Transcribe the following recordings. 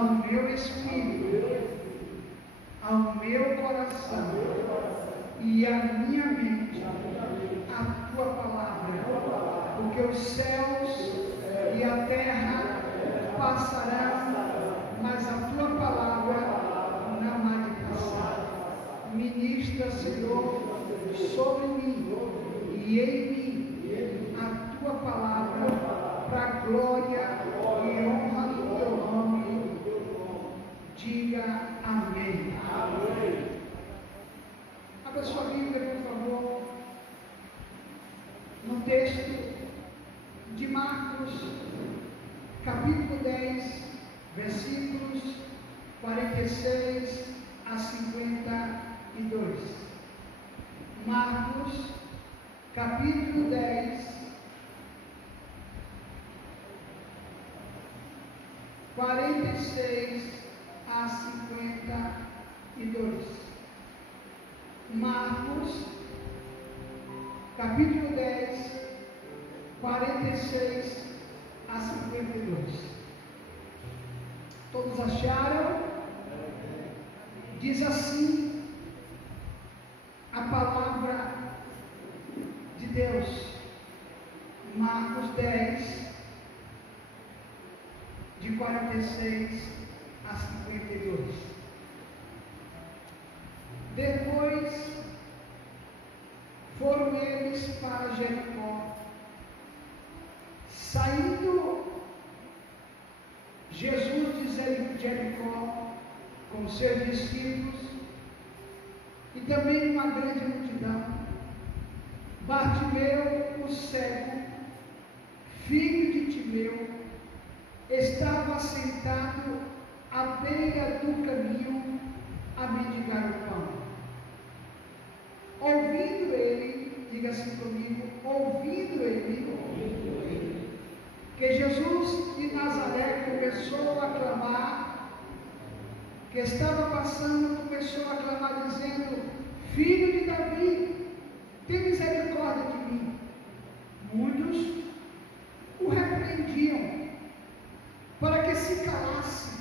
ao meu espírito, ao meu coração e à minha mente a tua palavra, porque os céus e a terra passarão, mas a tua palavra não há de passar. Ministra, Senhor, sobre mim e em mim a tua palavra, para a glória e honra do teu nome. Diga amém. Abra sua Bíblia, por favor, no texto de Marcos, capítulo 10, versículos 46 a 52. Marcos, capítulo 10, 46 a 52. Marcos, capítulo 10, 46 a 52. Todos acharam? Diz assim a palavra de Deus. Marcos 10, de 46 a 52. Depois foram eles para Jericó. Saindo Jesus de Jericó com seus discípulos e também uma grande multidão, Bartimeu, o cego, filho de Timeu, estava sentado à beira do caminho a mendigar o pão. Ouvindo ele, diga assim comigo, ouvindo ele, que Jesus de Nazaré começou a clamar, que estava passando, começou a clamar dizendo: Filho de Davi, tem misericórdia de mim. Muitos o repreendiam para que se calasse,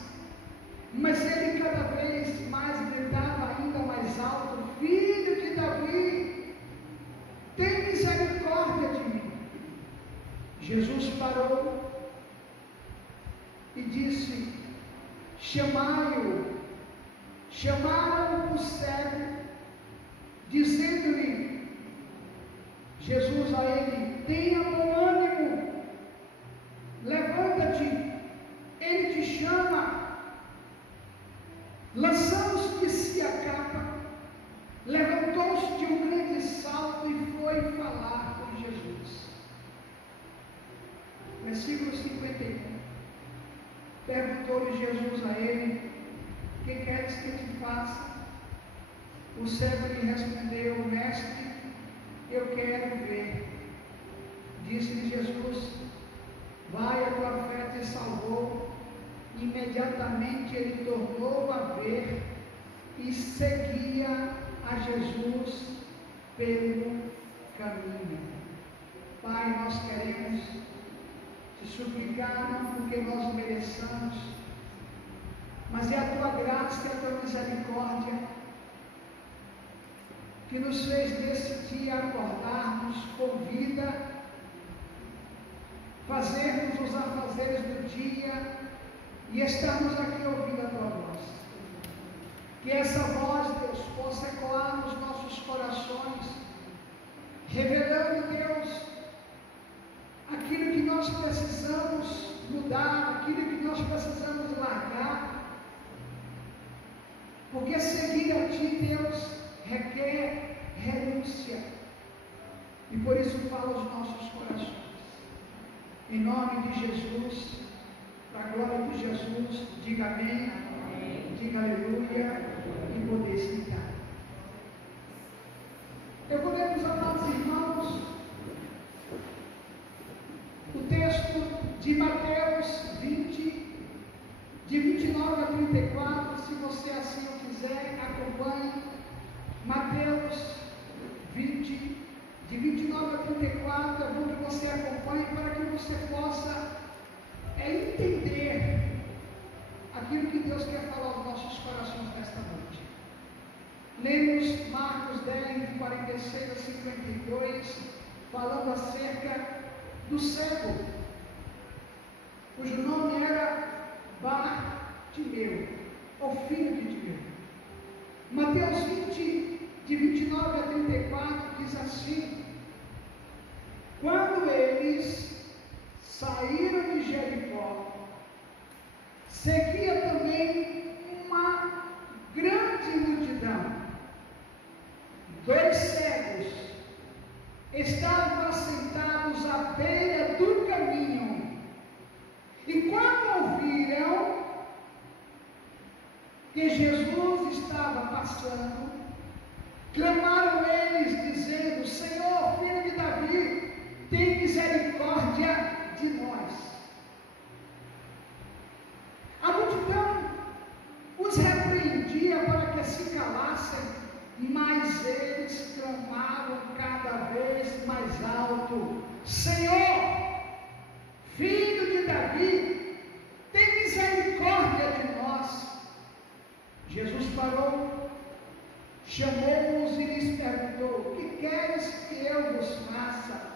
mas ele cada vez mais gritava ainda mais alto: Filho de Davi, tem misericórdia de mim. Jesus parou e disse: chamai-o. Chamaram o cego, dizendo-lhe Jesus a ele: tenha bom ânimo, levanta-te, ele te chama. Lançando-se de si a capa, levantou-se de um grande salto e foi falar com Jesus. Versículo 51. Perguntou-lhe Jesus a ele: que queres que te faça? O cego lhe respondeu: Mestre, eu quero ver. Disse-lhe Jesus: vai, a tua fé te salvou. Imediatamente ele tornou a ver e seguia a Jesus pelo caminho. Pai, nós queremos te suplicar, não porque nós mereçamos, mas é a tua graça e a tua misericórdia que nos fez nesse dia acordarmos com vida, fazermos os afazeres do dia e estarmos aqui ouvindo a tua voz. Que essa voz, Deus, possa ecoar nos nossos corações, revelando, Deus, aquilo que nós precisamos mudar, aquilo que nós precisamos largar, porque seguir a Ti, Deus, requer renúncia, e por isso fala aos nossos corações, em nome de Jesus, para a glória de Jesus. Diga amém, amém. Diga aleluia, e poder explicar. Eu vou ler para os amados irmãos o texto de Mateus 20, de 29 a 34, se você assim o quiser, acompanhe. Mateus 20, de 29 a 34, é bom que você acompanhe para que você possa entender aquilo que 52, falando acerca do cego, cujo nome era Bartimeu, ou filho de Timeu. Mateus 20, de 29 a 34, diz assim: quando eles saíram de Jericó, seguia também uma grande multidão. 2 cegos estavam assentados à beira do caminho, e quando ouviram que Jesus estava passando, clamaram eles, dizendo: Senhor, filho de Davi, tem misericórdia de nós. A multidão os repreendia para que se calassem, mas eles clamavam cada vez mais alto: Senhor, filho de Davi, tem misericórdia de nós. Jesus parou, chamou-os e lhes perguntou: que queres que eu vos faça?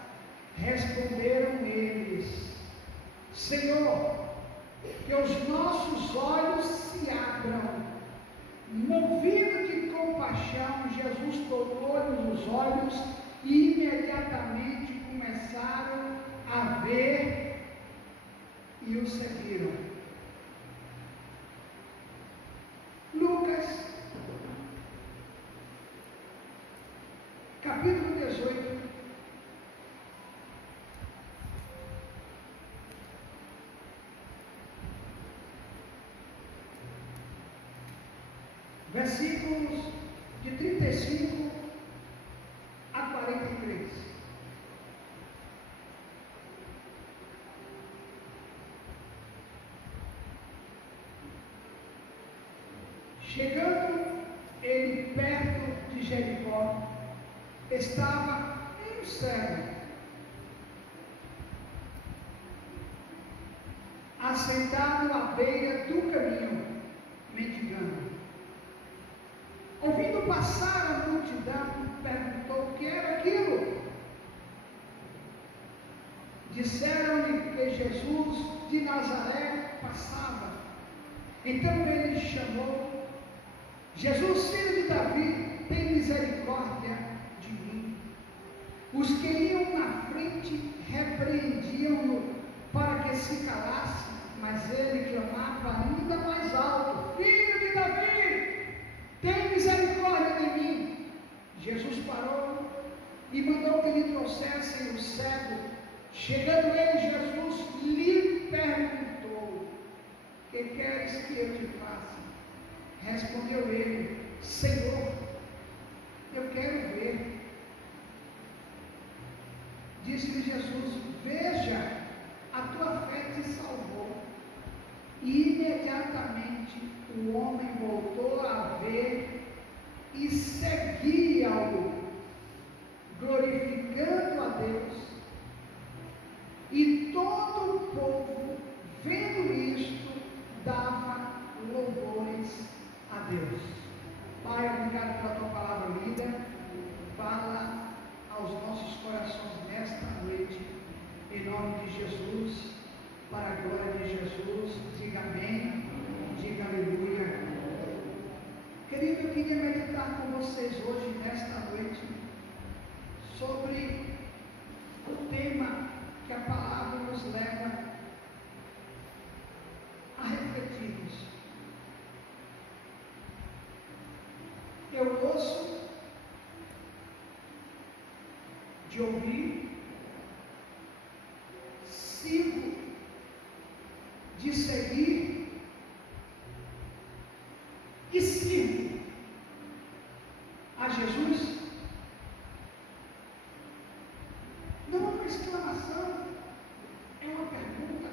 Responderam eles: Senhor, que os nossos olhos se abram. Movido de compaixão, Jesus tocou-lhes os olhos e imediatamente começaram a ver e o seguiram. Lucas, capítulo 18, versículos de 35 a 43. Chegando ele perto de Jericó, estava um cego, assentado à beira do caminho, mendigando. Ouvindo passar a multidão, perguntou o que era aquilo. Disseram-lhe que Jesus de Nazaré passava. Então ele chamou: Jesus, filho de Davi, tem misericórdia de mim. Os que iam na frente repreendiam-no para que se calasse, mas ele clamava ainda mais alto: Filho de Davi, tem misericórdia de mim. Jesus parou e mandou que lhe trouxessem o cego. Chegando ele, Jesus lhe perguntou: que queres que eu te faça? Respondeu ele: Senhor, eu quero ver. Disse-lhe Jesus: veja, a tua fé te salvou. E imediatamente o homem voltou a ver e seguia-o, glorificando a Deus. E todo o povo, vendo isto, dava louvores a Deus. Pai, obrigado pela tua palavra lida. Fala aos nossos corações nesta noite, em nome de Jesus, para a glória de Jesus. Diga amém, diga aleluia. Querido, eu queria meditar com vocês hoje, nesta noite, sobre o tema que a palavra nos leva a refletirmos. Eu ouço de ouvir, sigo de seguir e sirvo a Jesus. Não é uma exclamação, é uma pergunta.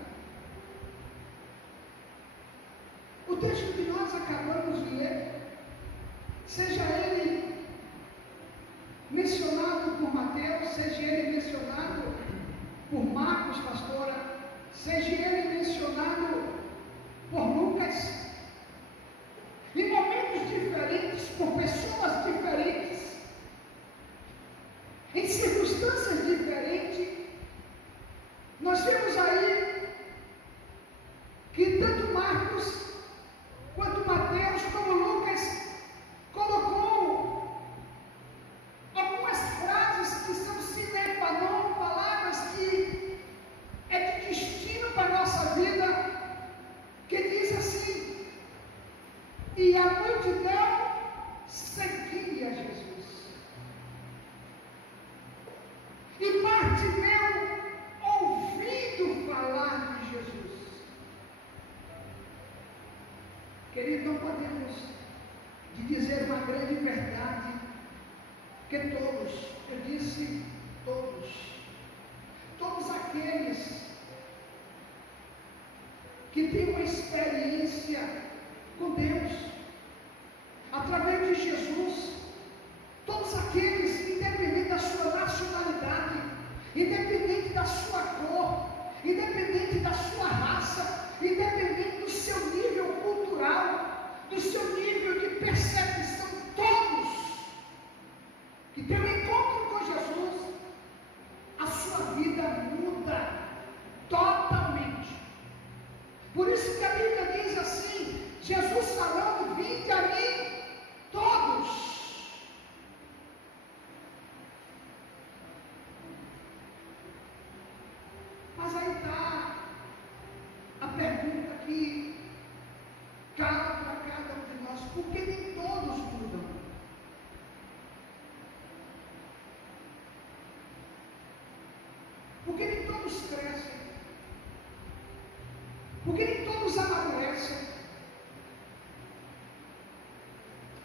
O texto que nós acabamos de ler, seja ele mencionado por Mateus, seja ele mencionado por Marcos, pastora, seja ele mencionado por Lucas, em momentos diferentes, por pessoas diferentes, a multidão seguia Jesus. E Bartimeu, ouvindo falar de Jesus. Querido, não podemos dizer uma grande verdade, que todos, eu disse todos aqueles que têm uma experiência com Deus, através de Jesus, todos aqueles, independente da sua nacionalidade, independente da sua cor, independente da sua raça, independente do seu nível cultural, do seu nível de percepção, todos que têm um encontro com Jesus, a sua vida muda totalmente. Por isso que a Bíblia diz assim, Jesus falando, vinde a mim todos. Mas aí está a pergunta que cabe para cada um de nós, por que nem todos mudam? Por que nem todos crescem? Por que nem todos amadurecem?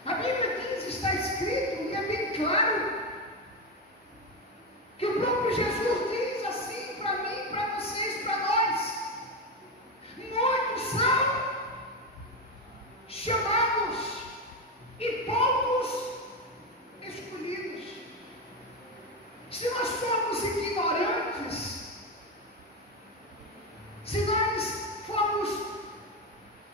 A Bíblia diz, está escrito, e é bem claro, que o próprio Jesus diz assim para mim, para vocês, para nós: muitos são chamados e poucos escolhidos. Se nós somos ignorantes, se nós formos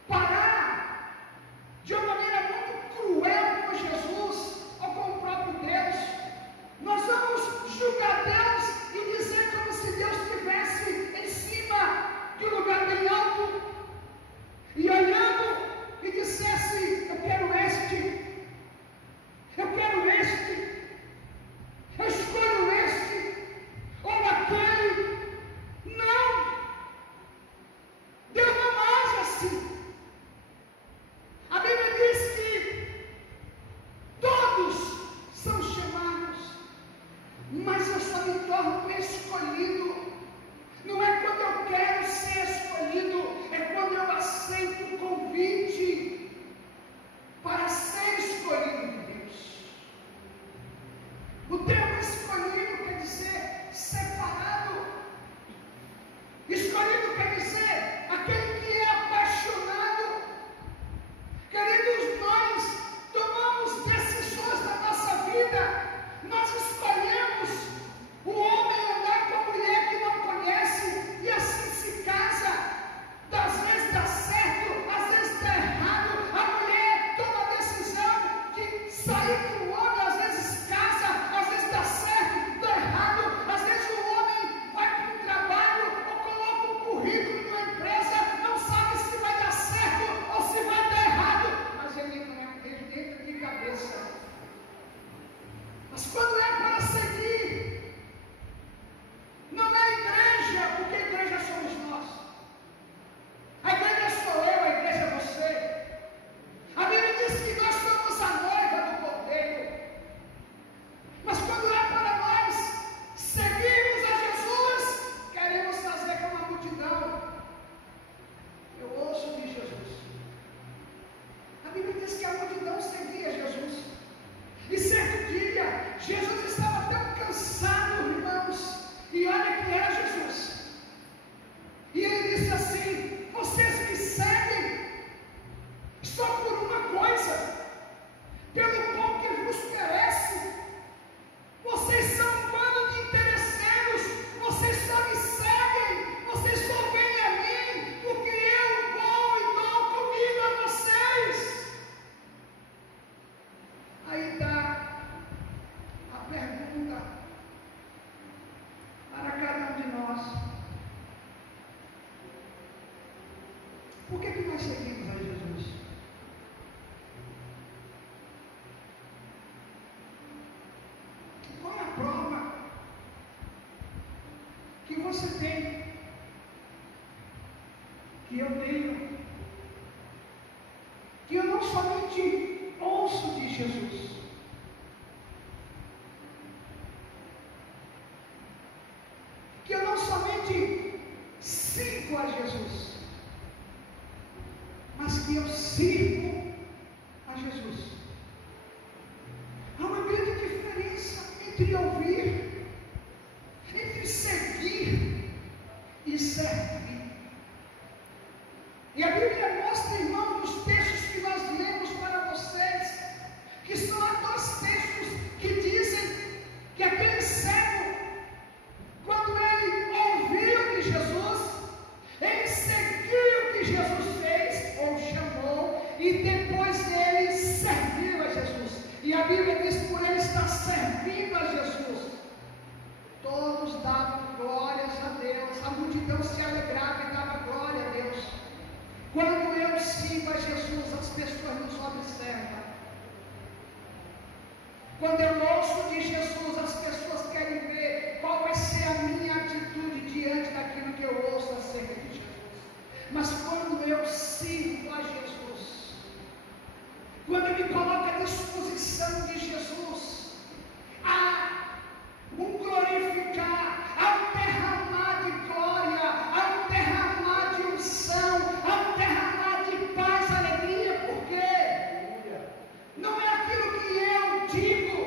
parar de uma maneira muito cruel com Jesus ou com o próprio Deus, nós vamos julgar Deus e dizer como se Deus estivesse em cima de um lugar bem alto e olhando e dissesse: eu quero este, eu escolho este ou aquele. Não! Deus não age assim. A Bíblia diz que todos são chamados, mas eu só me torno escolhido. Não é quando eu quero ser escolhido, é quando eu aceito o convite para ser escolhido de Deus. O termo escolhido quer dizer separado. Escolhido quer dizer aquele que é apaixonado. Queridos, nós tomamos decisões na nossa vida, nós escolhemos o homem andar com a mulher que não conhece, e assim se casa. Às vezes dá certo, às vezes dá errado. A mulher toma a decisão de sair com o homem, às vezes casa, às vezes dá certo, dá errado. Às vezes o homem vai para um trabalho ou coloca um currículo numa empresa, não sabe se vai dar certo ou se vai dar errado, mas ele entra de cabeça. Mas quando é para seguir, não é a igreja, porque a igreja somos nós. A igreja sou eu, a igreja é você. A Bíblia diz que nós somos a noiva do Cordeiro. Mas quando é para nós seguirmos a Jesus, queremos fazer como a multidão. Eu ouço de Jesus. A Bíblia diz que a multidão seguia Jesus. E certo dia, Jesus estava tão cansado, irmãos, e olha que era Jesus. E ele disse assim: vocês me seguem só por uma coisa, pelo pão que vos perece. Vocês são um bando de interesseiros, vocês só me seguem, vocês só vêm a mim, porque eu vou e dou comida a vocês. Aí dá a pergunta para cada um de nós: por que nós seguimos a Jesus? Qual é a prova que você tem, que eu tenho, que eu não somente Jesus. Que eu não somente sigo a Jesus, mas que eu sirvo a Jesus. Há uma grande diferença entre ouvir, entre seguir e servir. E a Bíblia mostra, irmão, nos textos que nós lemos para vocês, que são há dois textos que dizem que aquele cego, quando ele ouviu de Jesus, ele seguiu o que Jesus fez, ou chamou, e depois ele serviu a Jesus. E a Bíblia diz que por ele estar servindo a Jesus, todos davam glórias a Deus, a multidão se alegrava e dava glória a Deus. Quando eu sigo a Jesus, as pessoas nos observam. Quando eu ouço de Jesus, as pessoas querem ver qual vai ser a minha atitude diante daquilo que eu ouço acerca de Jesus. Mas quando eu sigo a Jesus, quando eu me coloco à disposição de Jesus, há um glorificar, há um derramar de glória, há um derramar de unção, há um derramar de paz, alegria, porque não é aquilo que eu digo,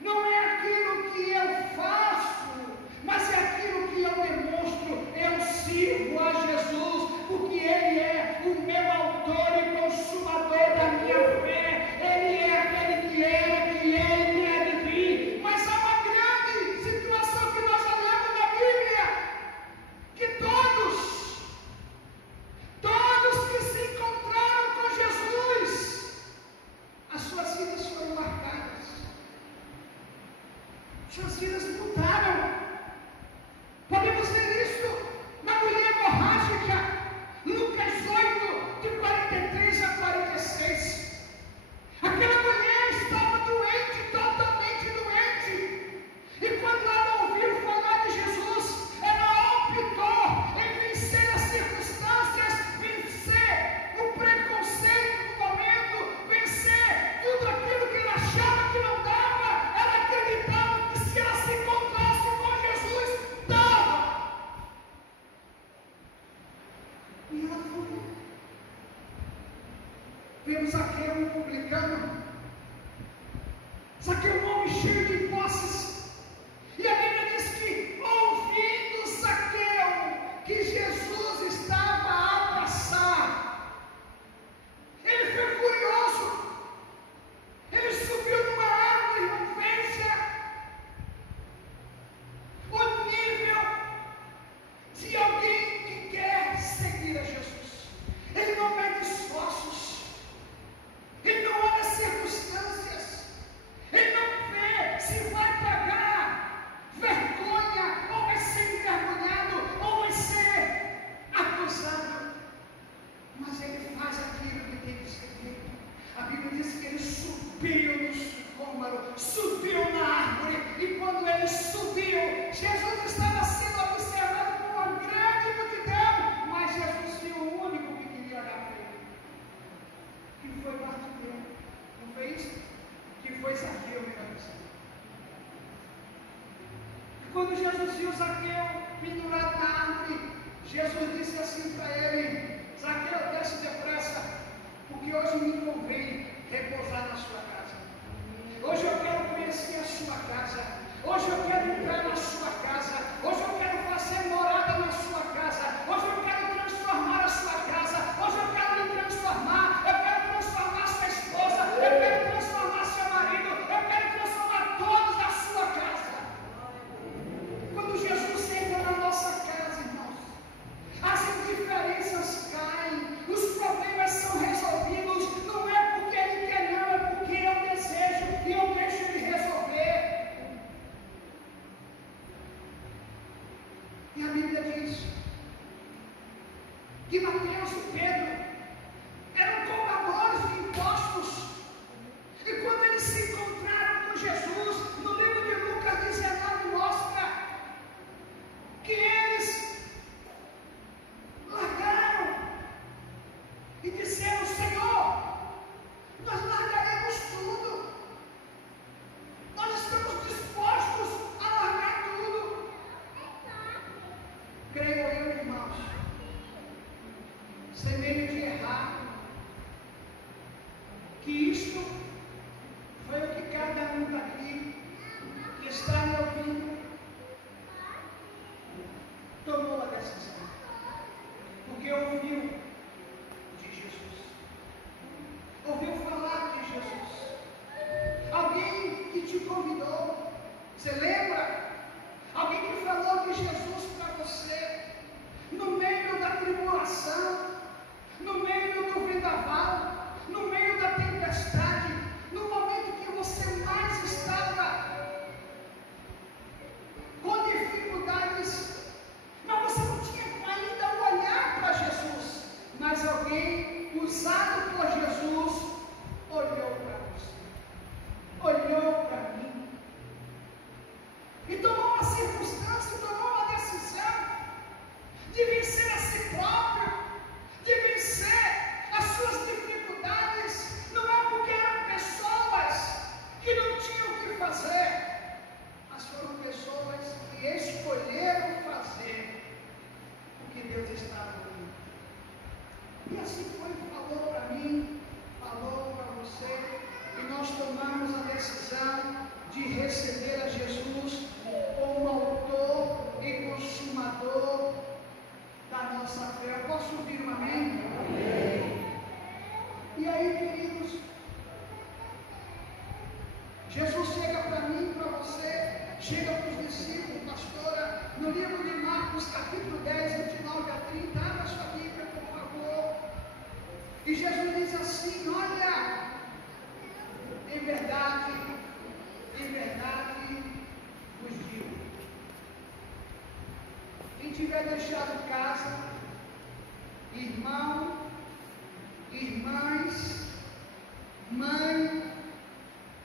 não é aquilo que eu faço, mas é aquilo que eu demonstro. Eu sirvo a Jesus, porque Ele é o meu autor e consumador da minha fé. Ele é aquele que era, que é e que há de vir. Mas há uma grande situação que nós olhamos na Bíblia, que todos que se encontraram com Jesus, as suas vidas foram marcadas, suas vidas mudaram. Podemos ver isso na mulher hemorrágica, Lucas 8, de 43 a 46. Aquela mulher estava doente, totalmente doente, e quando ela ouviu falar de Jesus, ela optou em vencer as circunstâncias, vencer o preconceito do momento, vencer tudo aquilo que ela achava que não dava. Ela acreditava que se ela se encontrasse com Jesus, dava. E ela foi. Vemos Zaqueu, um publicano, Zaqueu, um homem cheio de posses, e a Bíblia diz que, ouvindo Zaqueu que Jesus estava a passar, ele foi curioso, ele subiu numa árvore e veja o nível de alguém que quer seguir a Jesus. Ele não mede esforços, ele não olha circunstâncias, ele não vê se vai pagar vergonha, ou vai ser envergonhado, ou vai ser acusado, mas ele faz aquilo que tem que ser feito. A Bíblia diz que ele subiu no sicômoro, subiu na árvore, e quando ele subiu, Jesus estava sendo observado por uma grande multidão, mas Jesus viu o único que queria olhar para ele, que foi Bartimeu. Não foi isso? Que foi Zaqueu, melhor dizendo. E quando Jesus viu Zaqueu pendurado na árvore, Jesus disse assim para ele: Zaqueu, desce depressa, porque hoje me convém repousar na sua casa. Hoje eu quero conhecer a sua casa. Hoje eu quero entrar na sua casa. Hoje eu quero fazer morada na sua casa. Hoje eu quero transformar a sua casa. Hoje eu quero lhe transformar. Eu quero transformar sua esposa. Eu quero transformar seu marido. Eu quero transformar todos da sua casa. Quando Jesus entra na nossa casa, irmãos, as indiferenças caem, os problemas são resolvidos. Não é porque Ele quer, não, é porque eu Você lembra? Alguém que falou de Jesus para você, no meio da tribulação, no meio do vendaval, no meio da tempestade, no momento que você mais estava com dificuldades, mas você não tinha ainda o olhar para Jesus, mas alguém usado por Jesus olhou para você, olhou para mim, e tomou uma circunstância, tomou uma decisão de vencer a si próprio, de vencer as suas dificuldades. Não é porque eram pessoas que não tinham o que fazer, mas foram pessoas que escolheram fazer o que Deus estava dando. E assim foi, falou para mim, falou para você, e nós tomamos a decisão de receber a Jesus como autor e consumador da nossa fé. Eu posso ouvir um amém? Amém. E aí, queridos, Jesus chega para mim, para você, chega para os discípulos, pastora, no livro de Marcos, capítulo 10, 29 a 30, abra sua Bíblia, por favor. E Jesus diz assim: olha, em verdade vos digo, quem tiver deixado casa, irmão, irmãs, mãe,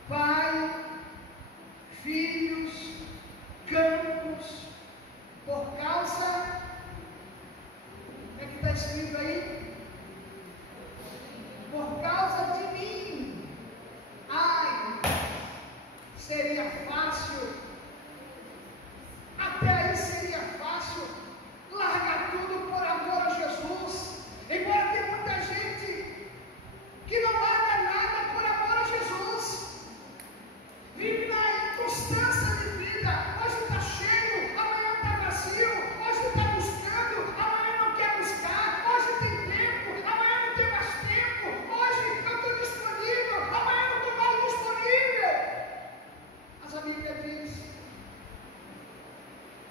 pai, filhos, campos, por causa, o que está escrito aí? Por causa de mim. Ai, seria fácil, até aí seria fácil largar tudo por amor a Jesus. Embora tem muita gente que não larga nada por amor a Jesus, vive na inconstância de vida. Hoje está cheio, amanhã está vazio, hoje está buscando, amanhã não quer buscar, hoje tem tempo, amanhã não tem mais tempo, hoje eu estou disponível, amanhã não estou mais disponível. Mas a Bíblia diz: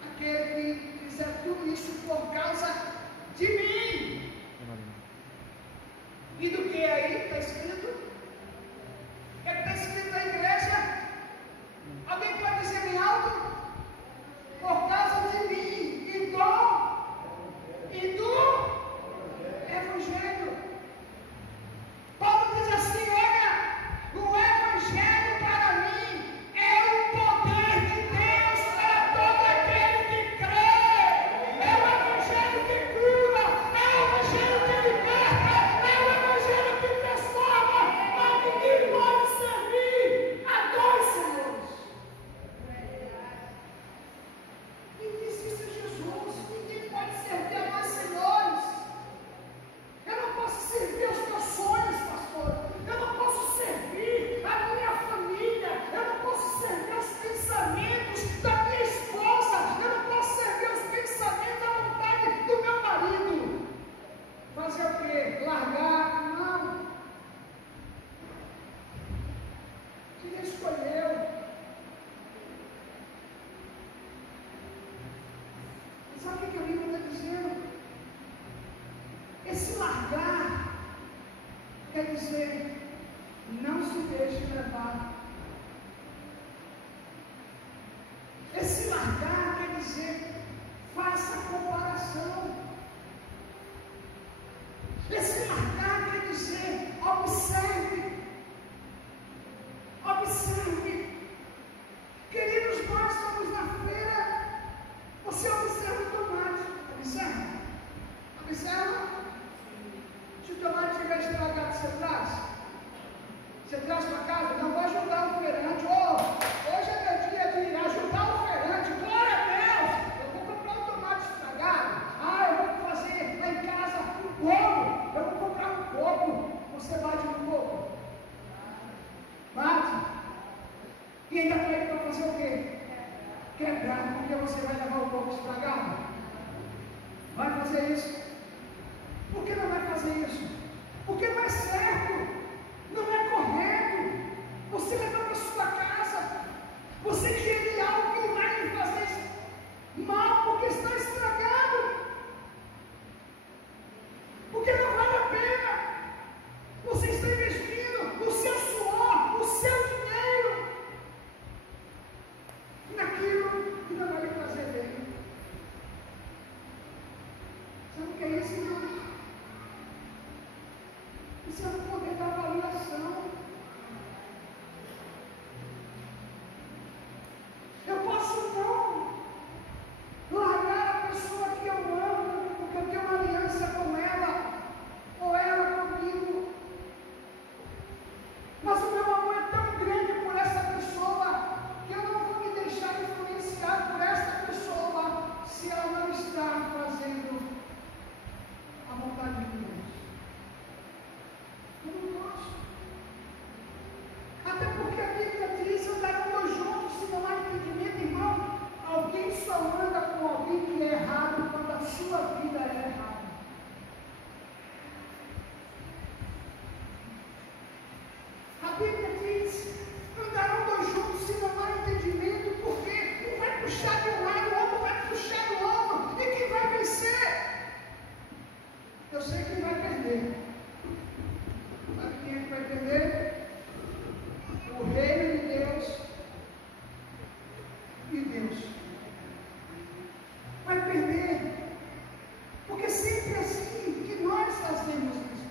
aquele que fizer tudo isso por causa de mim. E do que aí está escrito? O que está escrito na igreja? Alguém pode dizer bem alto? Por causa de mim e do Evangelho. Paulo diz assim: olha, o Evangelho para mim é o poder de Deus para todo aquele que crê. É o Evangelho que cura, é o Evangelho que liberta, é o Evangelho que transforma. Mas ninguém pode servir a dois senhores. E disse isso Jesus: ninguém pode servir a dois senhores. Eu não posso servir aos meus sonhos, pastor. Eu não posso servir a minha família. Eu não posso servir aos pensamentos da minha esposa. Eu não posso servir aos pensamentos da vontade do meu marido. Fazer o quê? Largar? Não. Ele escolheu. Sabe o que o livro está dizendo? Esse largar quer dizer não se deixe levar. Esse largar quer dizer faça comparação. Esse largar quer dizer observe. Observe. Queridos, nós estamos na feira. Você observa o tomate. Observa? Observa? Se o tomate estiver estragado, você traz? Você traz para casa? Não, vai ajudar o feirante. Hoje é meu dia de ajudar o feirante. Glória a Deus! Eu vou comprar um tomate estragado. Eu vou fazer lá em casa um bolo. Eu vou comprar um coco. Você bate no coco? Bate. E ainda está aí para fazer o quê? Quebrar, porque você vai levar o coco estragado. Vai fazer isso? Por que não vai fazer isso? Porque não é certo, não é correto. Você leva para sua casa, você queria algo Isso é o poder da avaliação. Eu posso não largar a pessoa que eu amo, porque eu tenho uma aliança com ela, ou ela comigo. Mas o meu amor é tão grande por essa pessoa, que eu não vou me deixar influenciar por essa pessoa, se ela não está fazendo a vontade de Deus. Eu não posso. Até porque a Bíblia diz: andarão dois juntos se não há entendimento, irmão. Alguém só anda com alguém que é errado quando a sua vida é errada. A Bíblia diz: andarão dois juntos se não há entendimento, porque um vai puxar de um lado, o outro vai puxar do outro, e quem vai vencer? Eu sei quem vai perder. Sabe quem é que vai perder? O reino de Deus e Deus. Vai perder. Porque sempre é assim que nós fazemos isso.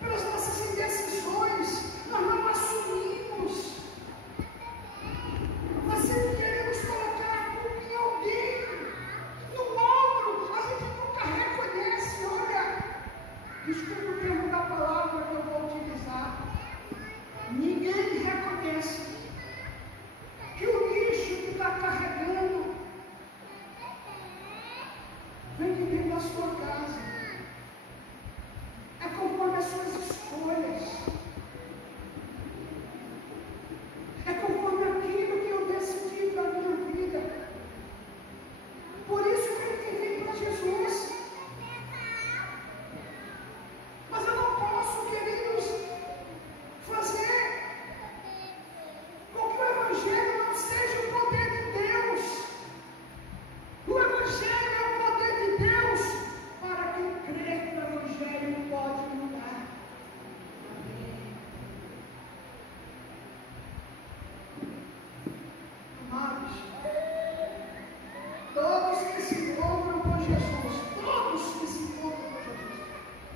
Pelas nossas indecisões, nós não assumimos. Nós sempre queremos colocar a culpa em alguém, no outro. A gente nunca reconhece. Olha, desculpa o termo da palavra que eu vou utilizar. Ninguém reconhece que o lixo que está carregando vem de dentro da sua casa. É conforme as suas escolhas. É conforme aquilo que eu decidi para a minha vida. Por isso que eu vivi para Jesus. Mas eu não posso, queridos, fazer com que o Evangelho não seja o poder de Deus. O Evangelho é o poder de Deus para quem crê que o Evangelho pode mudar. Amados, todos que se encontram com Jesus, todos que se encontram com Jesus,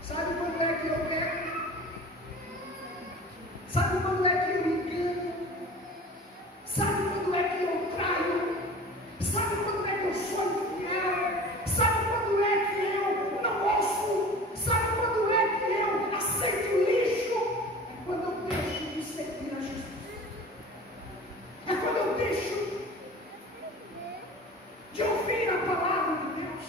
sabe quando é que eu peco? Sabe quando é que eu me engano? Sabe quando é que eu traio? Sabe quando é que eu sou infiel? Sabe quando é que eu não ouço? Sabe quando é que eu aceito lixo? É quando eu deixo de seguir a Jesus. É quando eu deixo de ouvir a palavra de Deus.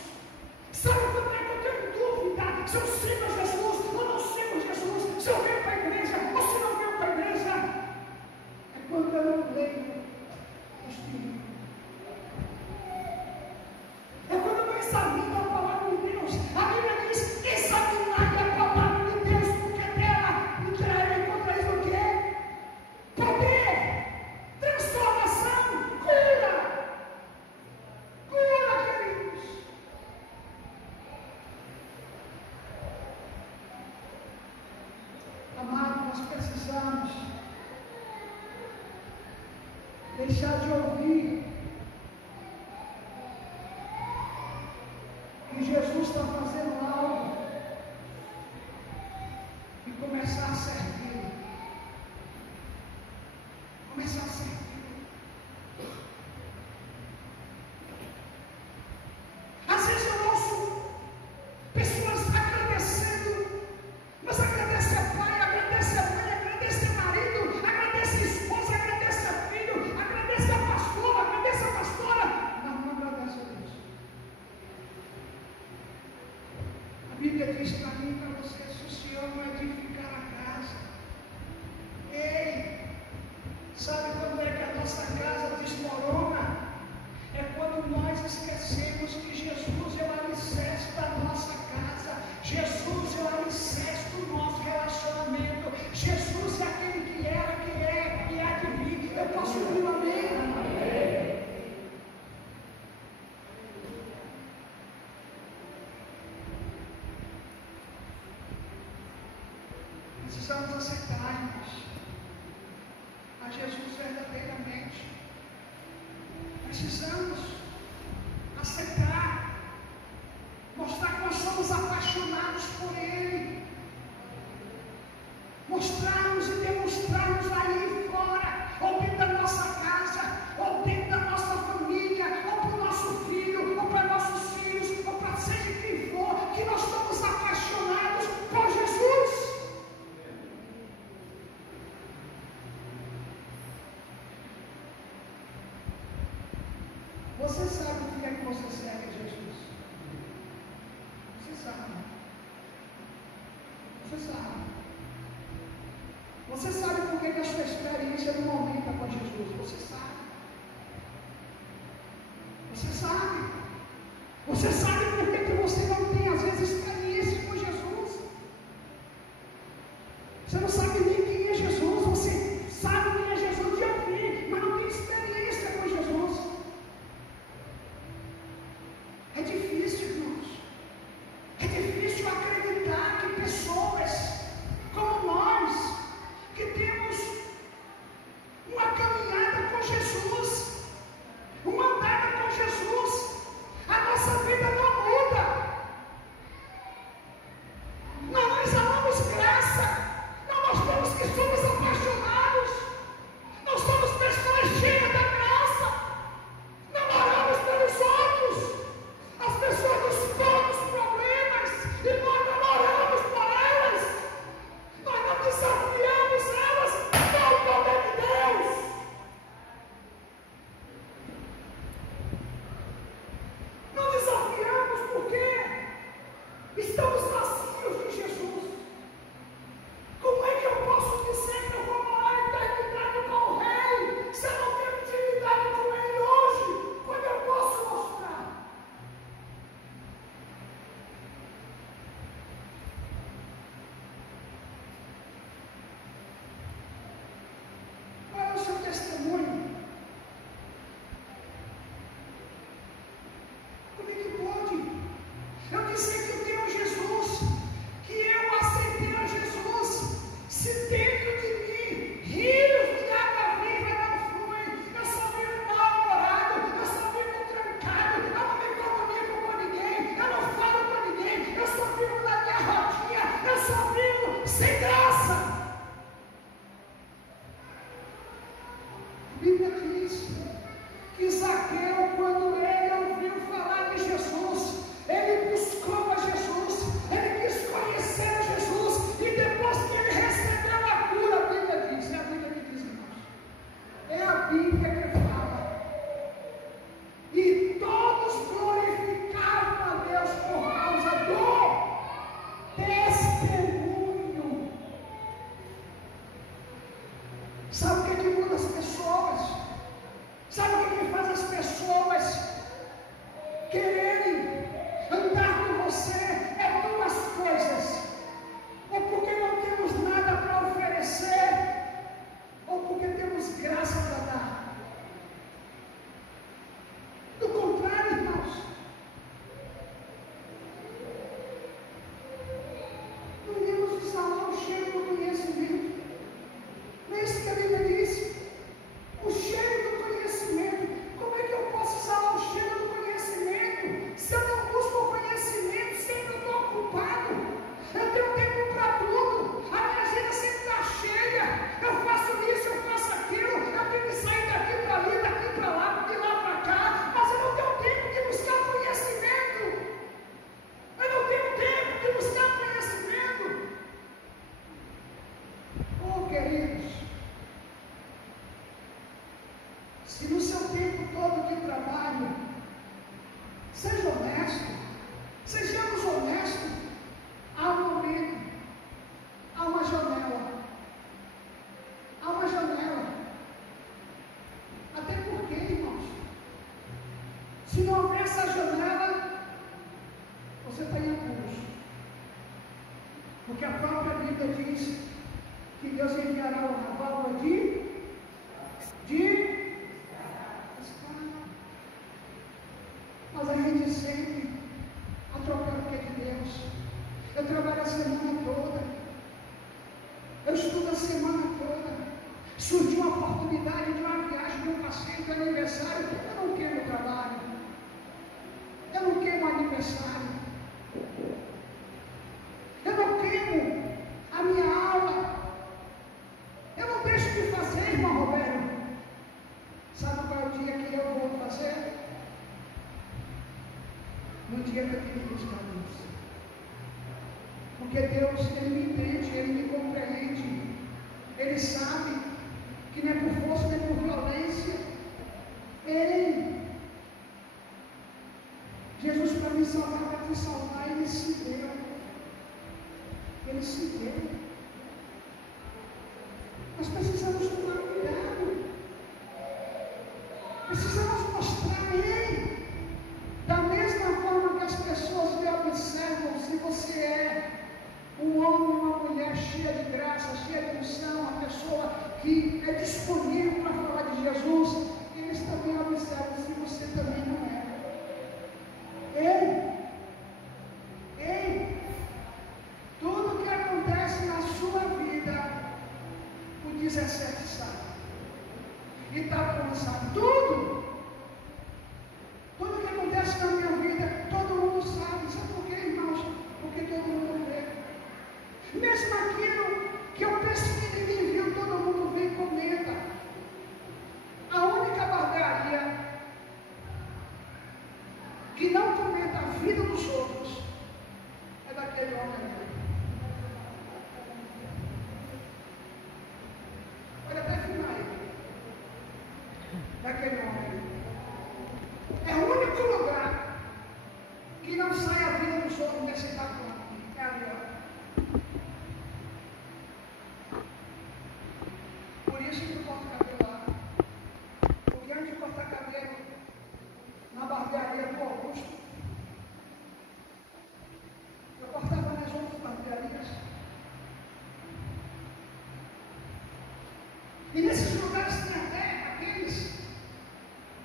Sabe quando é que eu tenho dúvida se eu sigo a Jesus ou não sigo a Jesus? Se eu venho para a igreja ou se não venho para a igreja? É quando eu não leio o Espírito. É quando eu não examino a palavra de Deus. A Bíblia diz: examinai a palavra de Deus, porque dela encontrareis o quê? Poder, transformação, cura. Cura, queridos. Amado, nós precisamos deixar de ouvir que Jesus está fazendo algo e começar a servir. Começar a servir. Às vezes eu ouço pessoas agradecendo, mas agradece a pai, agradece a mãe, agradece a marido, agradece a esposa, agradece a filho, agradece a pastora, agradece a pastora, mas não agradece a Deus. A Bíblia diz para mim e para você: se o Senhor não edificar a casa, ei, sabe quando é que a nossa casa desmorona? É quando nós esquecemos que Jesus é o alicerce da nossa casa. Jesus é o alicerce do nosso relacionamento. Jesus é aquele que era, que é e há de vir. Eu posso ouvir um amém? Amém. Precisamos aceitar-nos a Jesus verdadeiramente. Precisamos aceitar, mostrar que nós somos apaixonados por Ele. Você sabe por que é que você segue Jesus? Você sabe. Você sabe. Você sabe por que a sua experiência não aumenta com Jesus? Você sabe. Você sabe. Você sabe por que você não tem, às vezes, experiência com Jesus. Você não sabe nem quem é Jesus. Você sabe quem é Jesus de ouvir, mas não tem experiência com Jesus. É difícil, irmãos. É difícil acreditar que pessoas como nós, que temos uma caminhada com Jesus, uma andada com Jesus, a nossa vida não muda. Não, nós amamos graça. Não mostramos que somos apaixonados. Nós somos pessoas cheias da graça. Não oramos pelos outros. As pessoas nos põem os problemas e nós não oramos por elas. Nós não desafiamos elas pelo poder de Deus. Não desafiamos porque estamos vazios de Jesus. Como é que eu posso dizer que eu vou morar a eternidade com o Rei se eu não tenho intimidade com Ele hoje? Quando eu posso mostrar? Qual é o seu testemunho? Como é que pode eu dizer que eu tenho Jesus, que eu aceitei a Jesus, se dentro de mim rios de água viva não fluem? Eu só vivo mal-humorado, eu só vivo trancado, eu não me comunico com ninguém, eu não falo com ninguém, eu só vivo na minha rodinha, eu só vivo sem graça. A Bíblia diz que Zaqueu, quando ele ouviu falar de Jesus, ele buscou a Jesus, ele quis conhecer a Jesus, e depois que ele recebeu a cura, a Bíblia diz, é a Bíblia que diz, irmãos, é a Bíblia que fala, e todos glorificavam a Deus por causa do testemunho. Sabe o que muda as pessoas? Sabe o que faz as pessoas quererem andar com você? É duas coisas: ou porque não temos nada para oferecer, ou porque temos graça para dar. Do contrário, irmãos, não iremos usar lá o cheiro do conhecimento. Não é isso que a Bíblia diz? O cheiro do conhecimento. Como é que eu posso usar o cheiro do conhecimento se eu não busco o conhecimento, sempre eu estou ocupado? Eu tenho tempo para tudo, a minha agenda sempre está cheia, eu faço isso, eu faço aquilo, eu tenho que sair daqui para ali, daqui para lá, de lá para cá, mas eu não tenho tempo de buscar conhecimento. Eu não tenho tempo de buscar conhecimento. Oh, queridos, se no seu tempo todo de trabalho, seja honesto, sejamos honestos, há um momento, há uma janela, até porque, irmãos, se não houver essa janela, você está em apuros, porque a própria Bíblia diz que Deus enviará uma válvula de mas a gente sempre atropela o que é de Deus. Eu trabalho a semana toda, eu estudo a semana toda, surgiu uma oportunidade de uma viagem de um paciente de aniversário, eu não quero trabalho, eu não quero aniversário, eu não quero a minha aula, eu não deixo de fazer, irmão Roberto. Sabe qual é o dia que eu vou fazer? No dia que eu tenho que buscar Deus. Porque Deus, Ele me entende, Ele me compreende. Ele sabe, Jesus, para me salvar, para te salvar, Ele se deu. Ele se deu. Nós precisamos tomar cuidado. Precisamos mostrar Ele. Da mesma forma que as pessoas lhe observam, se você é um homem ou uma mulher cheia de graça, cheia de unção, uma pessoa que é disponível para falar de Jesus, eles também observam se você também não é. Ei, tudo que acontece na sua vida, o 17 sabe. E está começando tudo. Tudo que acontece na minha vida, todo mundo sabe. Sabe por quê, irmãos? Porque todo mundo vê. Mesmo aquilo que eu penso que ninguém viu, todo mundo vê e comenta. A única barbearia que não comenta a vida dos outros é daquele homem ali. Olha até final aí. Daquele homem ali. É o único lugar que não sai a vida dos outros nesse tabuão. É ali, ó. Por isso que eu corto cabelo lá. Porque antes de cortar cabelo na barbearia do Augusto, eu cortava nas outras barbearias. E nesses lugares tem até aqueles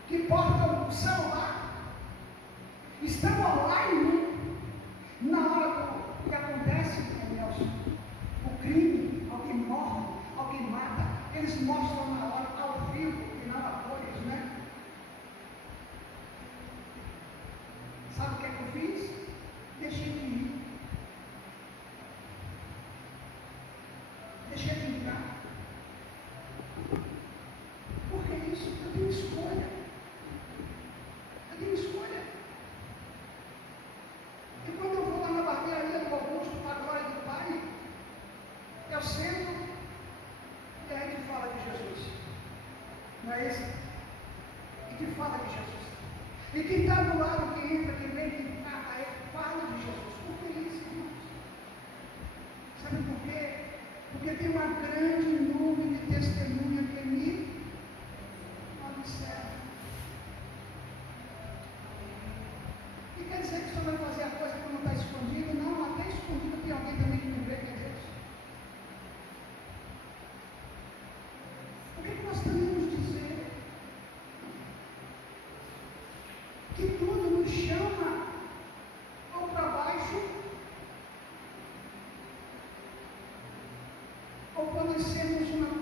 que portam o celular, estão online na hora do que acontece, Nelson, o crime, alguém morre, alguém mata, eles mostram na hora, ao vivo, e não a cores, né? Sabe o que é que eu fiz? Deixei de ir. Deixei de entrar. Por que isso? Eu tenho escolha. Eu tenho escolha. E quando eu vou lá na barbearia do Augusto, para a glória do Pai, eu sento e a gente fala de Jesus. Não é isso? E que fala de Jesus. E quem está do lado, que entra, que vem, que trata, fala de Jesus. Por que isso, irmãos? Sabe por quê? Porque tem uma grande nuvem de testemunha que me observa. E quer dizer que o senhor vai fazer a coisa quando está escondido? Não, até escondido tem alguém também que me vê, quer dizer. O que nós podemos dizer? Que tudo nos chama ou para baixo, ou conhecemos uma